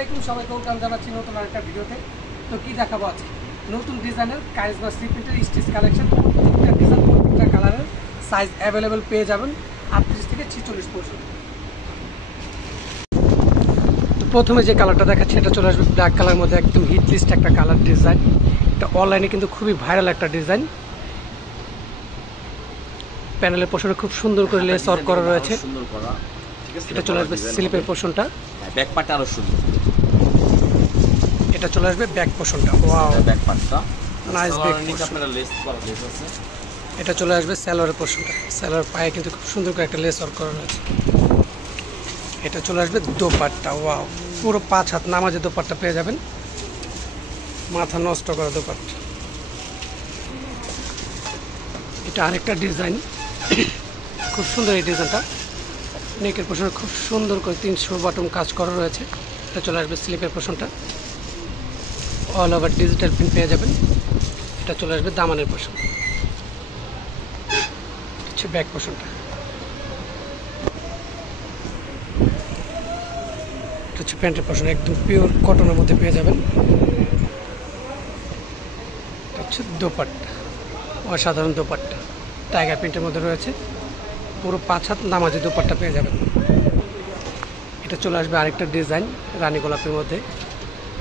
আসসালামু আলাইকুম সবাইকে ওয়েলকাম জানাচ্ছি নতুন আরেকটা ভিডিওতে। তো কি দেখাবো আজকে নতুন ডিজাইনের কারিজমা থ্রি পিসের স্টিচ কালেকশন। প্রত্যেকটা ডিজাইন প্রত্যেকটা কালারের সাইজ অ্যাভেলেবেল পেয়ে যাবেন 38 থেকে 46 পর্যন্ত। তো প্রথমে যে কালারটা দেখাচ্ছি এটা চলে আসবে ব্ল্যাক কালার মধ্যে, একদম হিট লিস্ট একটা কালার ডিজাইন। এটা অনলাইনে কিন্তু খুবই ভাইরাল একটা ডিজাইন। প্যানেলের পোর্শনে খুব সুন্দর করে লেস ওয়ার্ক করা রয়েছে। এটা চলে আসবে স্লিপের পোর্শনটা, ব্যাক পার্টটা আরো সুন্দর। এটা চলে আসবে ব্যাক পোর্শনটা, ওয়াও ব্যাক পার্টটা নাইস ব্যাক নিচে আপনারা লেস আছে। এটা চলে আসবে সালোয়ারের পোর্শনটা, সালোয়ার পায়ে কিন্তু খুব সুন্দর করে একটা লেস ওয়ার্ক করা রয়েছে। এটা চলে আসবে দোপাট্টা, ওয়াও পুরো 5 হাত নামাজে দোপাট্টা পেয়ে যাবেন, মাথা নষ্ট করা দোপাট্টা। এটা আরেকটা ডিজাইন, খুব সুন্দর এই ডিজাইনটা। নেকের পোর্শনে খুব সুন্দর করে 300 বাটন কাজ করা রয়েছে। এটা চলে আসবে স্লিপের পোর্শনটা, অল ওভার ডিজিটাল প্রিন্ট পেয়ে যাবেন। এটা চলে আসবে দামানের পোর্শন, হচ্ছে ব্যাক পোর্শনটা। এটা হচ্ছে প্যান্টের পোর্শন, একদম পিওর কটনের মধ্যে পেয়ে যাবেন। এটা হচ্ছে দোপাট্টা, অসাধারণ দোপাট্টা, টাইগার প্রিন্টের মধ্যে রয়েছে। পুরো 5 হাত নামাজি দোপাট্টা পেয়ে যাবেন। এটা চলে আসবে আরেকটা ডিজাইন রানী গোলাপের মধ্যে।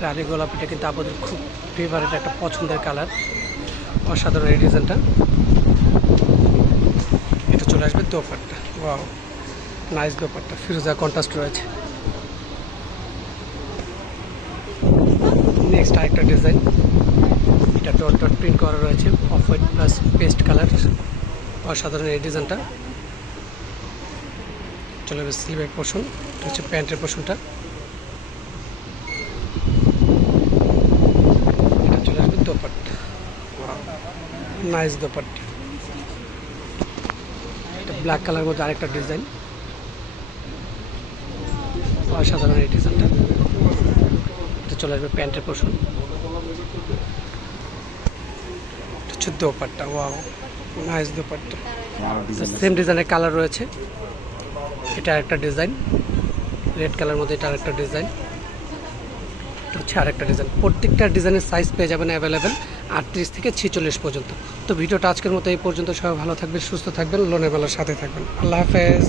রানী গোলাপিটা কিন্তু আমাদের খুব ফেভারিট একটা পছন্দের কালার, অসাধারণ এই ডিজাইনটা। এটা চলে আসবে দোপাট্টা, ওয়াও নাইস দোপাট্টা, ফিরোজা কন্ট্রাস্ট রয়েছে। নেক্সট আরেকটা ডিজাইন, এটা ডট ডট প্রিন্ট করা রয়েছে, off white plus paste colour, অসাধারণ এই ডিজাইনটা। চলে আসবে স্লিভের পোর্শন, এটা হচ্ছে প্যান্টের পোর্শনটা। এটা চলে আসবে দোপাট্টা, নাইস দোপাট্টা। এটা ব্ল্যাক কালার মধ্যে আরেকটা ডিজাইন, অসাধারণ এই ডিজাইনটা। এটা চলে আসবে প্যান্টের পোর্শন, এটা হচ্ছে dupatta, wow nice dupatta. Same ডিজাইনের কালার রয়েছে। এটা আরেকটা ডিজাইন রেড কালার মধ্যে, এটা আরেকটা ডিজাইন, এটা হচ্ছে আরেকটা ডিজাইন। প্রত্যেকটা ডিজাইনের সাইজ পেয়ে যাবেন অ্যাভেলেবেল 38 থেকে 46 পর্যন্ত। তো ভিডিওটা আজকের মতো এই পর্যন্ত। সবাই ভালো থাকবেন, সুস্থ থাকবেন, লোনের বেলার সাথে থাকবেন। আল্লাহ হাফেজ।